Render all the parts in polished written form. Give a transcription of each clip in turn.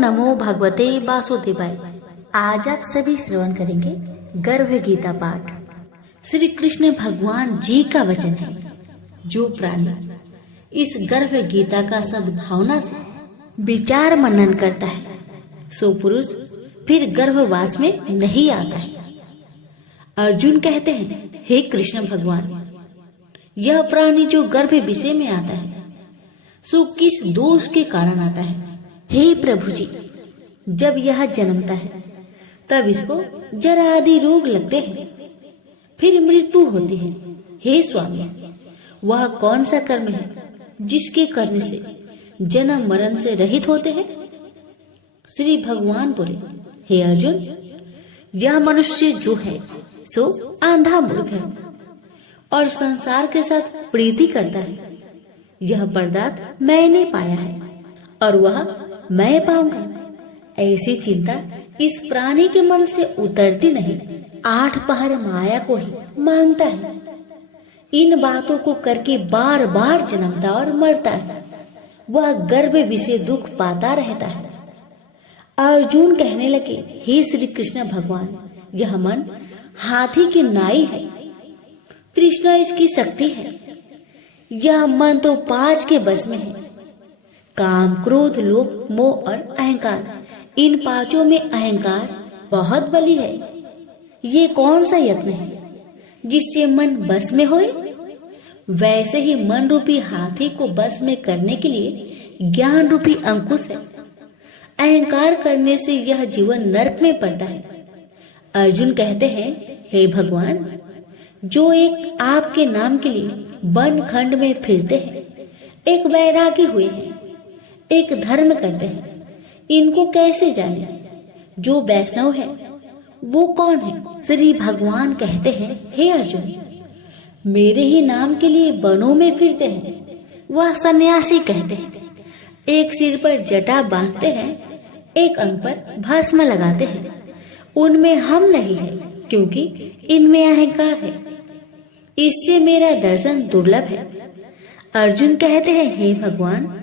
नमो भगवते वासुदेवाय। आज आप सभी श्रवण करेंगे गर्भ गीता पाठ। श्री कृष्ण भगवान जी का वचन है। जो प्राणी इस गर्भ गीता का सद्भावना से विचार मनन करता है सो पुरुष फिर गर्भवास में नहीं आता है। अर्जुन कहते हैं, हे कृष्ण भगवान, यह प्राणी जो गर्भ विषय में आता है सो किस दोष के कारण आता है? हे प्रभु जी, जब यह जन्मता है तब इसको जरा आदि रोग लगते हैं, फिर मृत्यु होती है। हे स्वामी, वह कौन सा कर्म है जिसके करने से जन्म मरण से रहित होते हैं? श्री भगवान बोले, हे अर्जुन, यह मनुष्य जो है सो आंधा मूर्ख है और संसार के साथ प्रीति करता है। यह पदार्थ मैंने पाया है और वह मैं पाऊंगा, ऐसी चिंता इस प्राणी के मन से उतरती नहीं। 8 पहर माया को ही मांगता है। इन बातों को करके बार बार जन्मता और मरता है। वह गर्भ विषय दुख पाता रहता है। अर्जुन कहने लगे, हे श्री कृष्ण भगवान, यह मन हाथी की नाई है, तृष्णा इसकी शक्ति है। यह मन तो 5 के बस में है, काम, क्रोध, लोभ, मोह और अहंकार। इन 5 में अहंकार बहुत बली है। ये कौन सा यत्न है जिससे मन बस में होए? वैसे ही मन रूपी हाथी को बस में करने के लिए ज्ञान रूपी अंकुश है। अहंकार करने से यह जीवन नरक में पड़ता है। अर्जुन कहते हैं, हे भगवान, जो एक आपके नाम के लिए वन खंड में फिरते हैं, एक वैरागी हुए हैं, एक धर्म करते हैं, इनको कैसे जाने? जो वैष्णव है वो कौन है? श्री भगवान कहते हैं, हे अर्जुन, मेरे ही नाम के लिए वनों में फिरते हैं, वह सन्यासी कहते हैं। एक सिर पर जटा बांधते हैं, एक अंग पर भस्म लगाते हैं। उनमें हम नहीं है, क्योंकि इनमें अहंकार है। इससे मेरा दर्शन दुर्लभ है। अर्जुन कहते हैं, हे भगवान,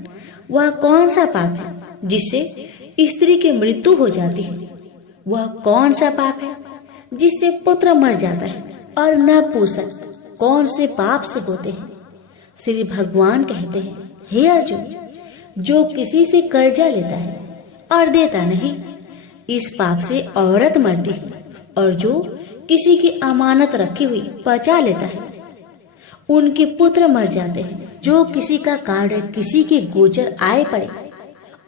वह कौन सा पाप है जिससे स्त्री की मृत्यु हो जाती है? वह कौन सा पाप है जिससे पुत्र मर जाता है और नपुंसक कौन से पाप से होते हैं? श्री भगवान कहते हैं, हे अर्जुन, जो किसी से कर्जा लेता है और देता नहीं, इस पाप से औरत मरती है। और जो किसी की अमानत रखी हुई बचा लेता है, उनके पुत्र मर जाते हैं। जो किसी का कार्य किसी के गोचर आए पड़े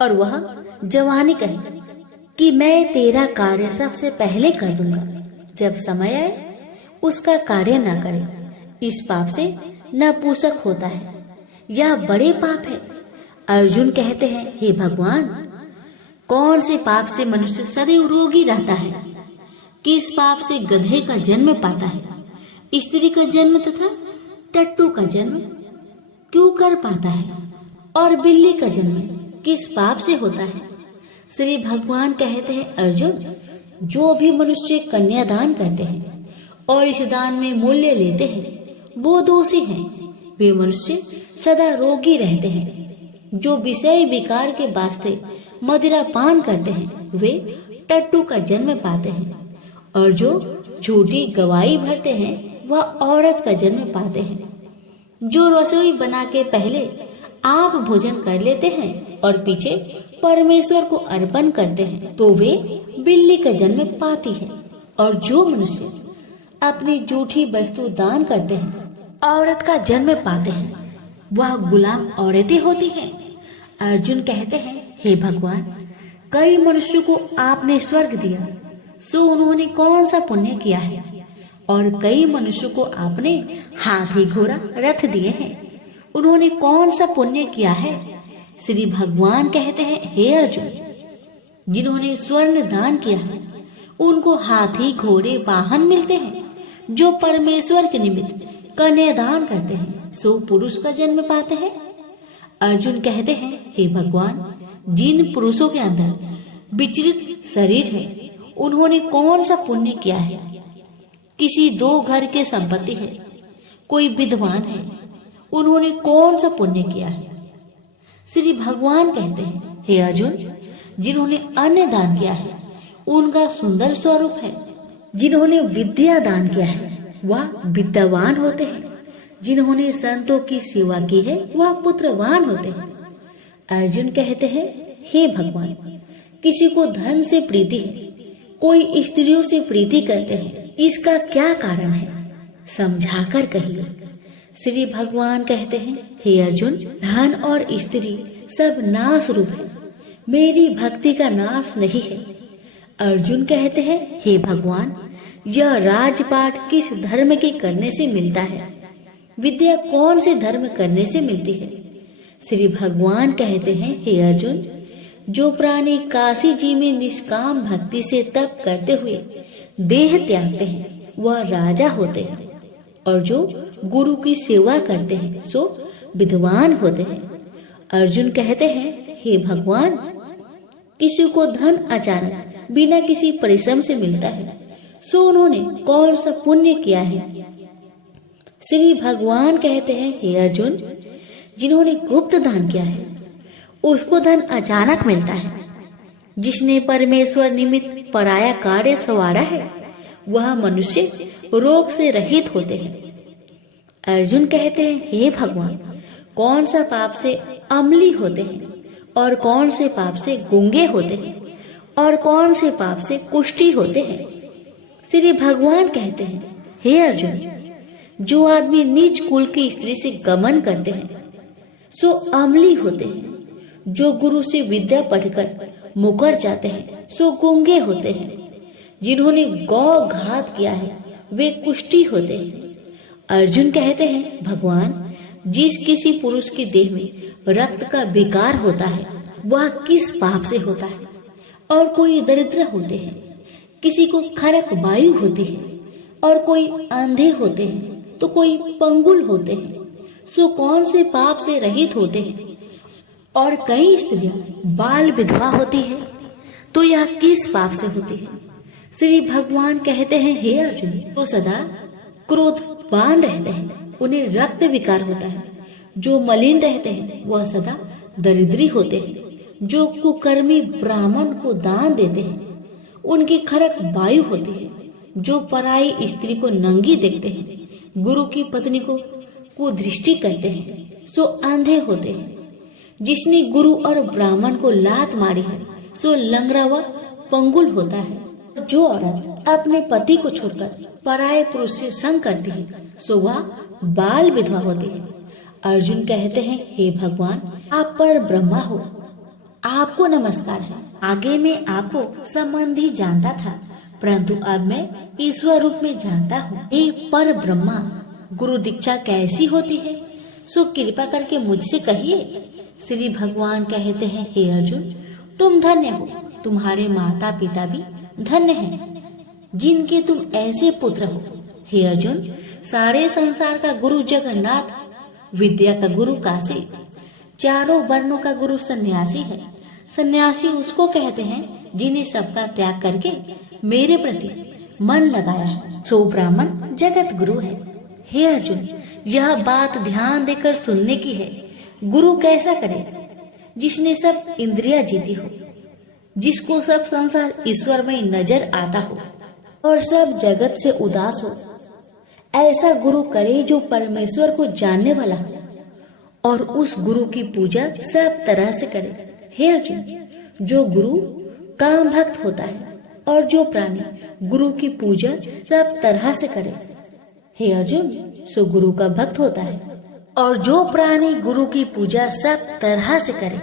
और वह जवानी कहे कि मैं तेरा कार्य सबसे पहले कर दूंगा, जब समय आए उसका कार्य न करे, इस पाप से नपुंसक होता है। यह बड़े पाप है। अर्जुन कहते हैं, हे भगवान, कौन से पाप से मनुष्य सदैव रोगी रहता है? किस पाप से गधे का जन्म पाता है, स्त्री का जन्म तथा टट्टू का जन्म क्यों कर पाता है, और बिल्ली का जन्म किस पाप से होता है? श्री भगवान कहते हैं, अर्जुन, जो भी मनुष्य कन्यादान करते हैं और इस दान में मूल्य लेते हैं, वो दोषी हैं। वे मनुष्य सदा रोगी रहते हैं। जो विषय विकार के वास्ते मदिरा पान करते हैं, वे टट्टू का जन्म पाते हैं। और जो झूठी गवाही भरते हैं, वह औरत का जन्म पाते हैं। जो रसोई बना के पहले आप भोजन कर लेते हैं और पीछे परमेश्वर को अर्पण करते हैं, तो वे बिल्ली का जन्म पाती है। और जो मनुष्य अपनी झूठी वस्तु दान करते हैं, औरत का जन्म पाते हैं, वह गुलाम औरतें होती हैं। अर्जुन कहते हैं, हे भगवान, कई मनुष्यों को आपने स्वर्ग दिया, सो उन्होंने कौन सा पुण्य किया है? और कई मनुष्यों को आपने हाथी, घोड़ा, रथ दिए हैं, उन्होंने कौन सा पुण्य किया है? श्री भगवान कहते हैं, हे अर्जुन, जिन्होंने स्वर्ण दान किया है, उनको हाथी, घोड़े, वाहन मिलते हैं। जो परमेश्वर के निमित्त कन्यादान करते हैं, सो पुरुष का जन्म पाते हैं। अर्जुन कहते हैं, हे भगवान, जिन पुरुषों के अंदर विचलित शरीर है, उन्होंने कौन सा पुण्य किया है? किसी 2 घर के संपत्ति है, कोई विद्वान है, उन्होंने कौन सा पुण्य किया है? श्री भगवान कहते हैं, हे अर्जुन, जिन्होंने अन्न दान किया है उनका सुंदर स्वरूप है। जिन्होंने विद्या दान किया है वह विद्यावान होते हैं। जिन्होंने संतों की सेवा की है वह पुत्रवान होते हैं। अर्जुन कहते हैं, हे भगवान, किसी को धन से प्रीति है, कोई स्त्रियों से प्रीति करते हैं, इसका क्या कारण है? समझाकर कहिए। श्री भगवान कहते हैं, हे अर्जुन, धन और स्त्री सब नाश रूप है, मेरी भक्ति का नाश नहीं है। अर्जुन कहते हैं, हे भगवान, यह राजपाट किस धर्म के करने से मिलता है? विद्या कौन से धर्म करने से मिलती है? श्री भगवान कहते हैं, हे अर्जुन, जो प्राणी काशी जी में निष्काम भक्ति से तप करते हुए देह त्यागते हैं वह राजा होते हैं, और जो गुरु की सेवा करते हैं सो विद्वान होते हैं। अर्जुन कहते हैं, हे भगवान, किसी को धन अचानक बिना किसी परिश्रम से मिलता है, सो उन्होंने कौन सा पुण्य किया है? श्री भगवान कहते हैं, हे अर्जुन, जिन्होंने गुप्त दान किया है उसको धन अचानक मिलता है। जिसने परमेश्वर निमित्त पराया कार्य संवारा है वह मनुष्य रोग से रहित होते हैं। अर्जुन कहते हैं, हे भगवान, कौन सा पाप से अम्ली होते हैं और कौन से पाप से गूंगे होते हैं और कौन से पाप से कुष्ठी होते हैं? श्री भगवान कहते हैं, हे अर्जुन, जो आदमी नीच कुल की स्त्री से गमन करते हैं सो अम्ली होते हैं। जो गुरु से विद्या पढ़कर मुकर जाते हैं सो गूंगे होते हैं। जिन्होंने गौ घात किया है वे कुष्ठी होते हैं। अर्जुन कहते हैं, भगवान, जिस किसी पुरुष के देह में रक्त का विकार होता है वह किस पाप से होता है? और कोई दरिद्र होते हैं, किसी को खरक वायु होती है, और कोई अंधे होते हैं तो कोई पंगुल होते हैं, सो कौन से पाप से रहित होते हैं? और कई स्त्रियां बाल विधवा होती है तो यह किस पाप से होती है? श्री भगवान कहते हैं, हे अर्जुन, तो सदा क्रोधवान रहते हैं उन्हें रक्त विकार होता है। जो मलिन रहते हैं वह सदा दरिद्री होते हैं। जो कुकर्मी ब्राह्मण को दान देते हैं उनकी खरक वायु होती है। जो पराई स्त्री को नंगी देखते हैं, गुरु की पत्नी को कुदृष्टि करते हैं सो अंधे होते हैं। जिसने गुरु और ब्राह्मण को लात मारी है सो लंगड़ा व पंगुल होता है। जो औरत अपने पति को छोड़कर पराये पुरुष से संग करती है सो वह बाल विधवा होती है। अर्जुन कहते हैं, हे भगवान, आप पर ब्रह्मा हो, आपको नमस्कार है। आगे मैं आपको संबंधी जानता था, परंतु अब मैं ईश्वर रूप में जानता हूँ। हे पर ब्रह्मा, गुरु दीक्षा कैसी होती है सो कृपा करके मुझसे कहिए। श्री भगवान कहते हैं, हे अर्जुन, तुम धन्य हो, तुम्हारे माता पिता भी धन्य हैं जिनके तुम ऐसे पुत्र हो। हे अर्जुन, सारे संसार का गुरु जगन्नाथ, विद्या का गुरु काशी, चारों वर्णों का गुरु सन्यासी है। सन्यासी उसको कहते हैं जिन्हें सबका त्याग करके मेरे प्रति मन लगाया है, सो ब्राह्मण जगत गुरु है। हे अर्जुन, यह बात ध्यान देकर सुनने की है। गुरु कैसा करे? जिसने सब इंद्रियां जीती हो, जिसको सब संसार ईश्वर में नजर आता हो और सब जगत से उदास हो। ऐसा गुरु करे जो परमेश्वर को जानने वाला हो और उस गुरु की पूजा सब तरह से करे। हे अर्जुन, जो गुरु काम भक्त होता है और जो प्राणी गुरु की पूजा सब तरह से करे, हे अर्जुन, सो गुरु का भक्त होता है। और जो प्राणी गुरु की पूजा सब तरह से करे,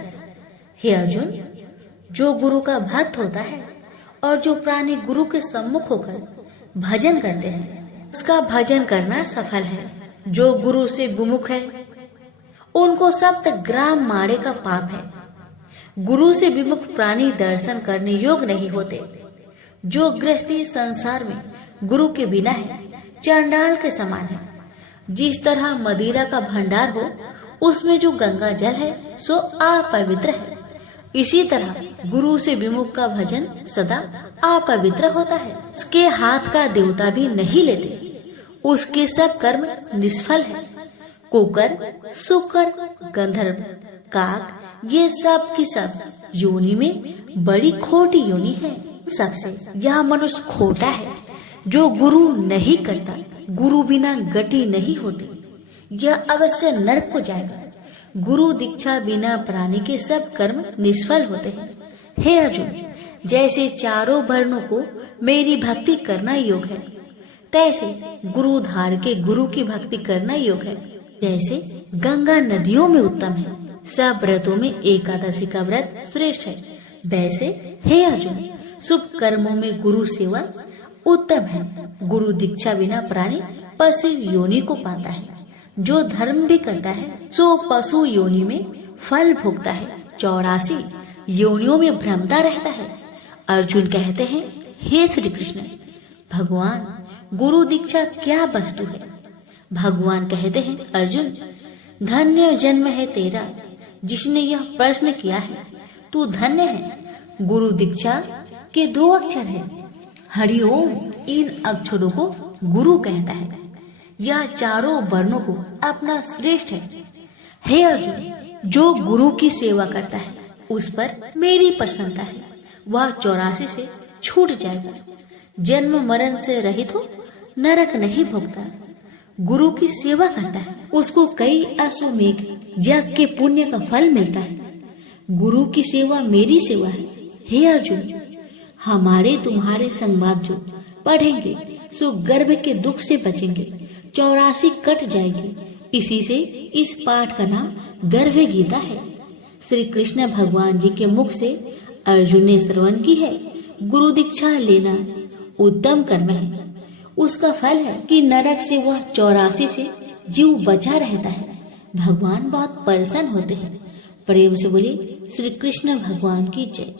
हे अर्जुन, जो गुरु का भक्त होता है और जो प्राणी गुरु के सम्मुख होकर भजन करते हैं उसका भजन करना सफल है। जो गुरु से विमुख है उनको सप्त ग्राम मारे का पाप है। गुरु से विमुख प्राणी दर्शन करने योग्य नहीं होते। जो गृहस्थी संसार में गुरु के बिना है चांडाल के समान है। जिस तरह मदिरा का भंडार हो उसमें जो गंगा जल है सो अपवित्र है, इसी तरह गुरु से विमुख का भजन सदा अपवित्र होता है। उसके हाथ का देवता भी नहीं लेते, उसके सब कर्म निष्फल है। कुकर, सुकर, गंधर्व, काक, ये सब की सब योनि में बड़ी खोटी योनि है। सबसे यह मनुष्य खोटा है जो गुरु नहीं करता, गुरु बिना गति नहीं होती, यह अवश्य नरक को जाएगा। गुरु दीक्षा बिना प्राणी के सब कर्म निष्फल होते हैं। हे अर्जुन, जैसे चारों वर्णों को मेरी भक्ति करना योग है, तैसे गुरु धार के गुरु की भक्ति करना योग है। जैसे गंगा नदियों में उत्तम है, सब व्रतों में एकादशी का व्रत श्रेष्ठ है, वैसे हे अर्जुन शुभ कर्मों में गुरु सेवा उत्तम है। गुरु दीक्षा बिना प्राणी पशु योनि को पाता है। जो धर्म भी करता है सो पशु योनि में फल भोगता है, 84 योनियों में भ्रमता रहता है। अर्जुन कहते हैं, हे श्री कृष्ण, भगवान गुरु दीक्षा क्या वस्तु है? भगवान कहते हैं, अर्जुन धन्य जन्म है तेरा जिसने यह प्रश्न किया है, तू धन्य है। गुरु दीक्षा के 2 अक्षर हैं, हरिओम। इन अक्षरों को गुरु कहता है। यह चारों वर्णों को अपना श्रेष्ठ है। हे अर्जुन, जो गुरु की सेवा करता है उस पर मेरी प्रसन्नता है, वह 84 से छूट जाएगा, जन्म मरण से रहित हो, नरक नहीं भोगता। गुरु की सेवा करता है उसको कई अश्वमेघ यज्ञ के पुण्य का फल मिलता है। गुरु की सेवा मेरी सेवा है। हे अर्जुन, हमारे तुम्हारे संवाद जो पढ़ेंगे सो गर्भ के दुख से बचेंगे, 84 कट जाएगी। इसी से इस पाठ का नाम गर्भ गीता है। श्री कृष्ण भगवान जी के मुख से अर्जुन ने श्रवण की है, गुरु दीक्षा लेना उत्तम कर्म है। उसका फल है कि नरक से वह 84 से जीव बचा रहता है। भगवान बहुत प्रसन्न होते हैं। प्रेम से बोलिए श्री कृष्ण भगवान की जय।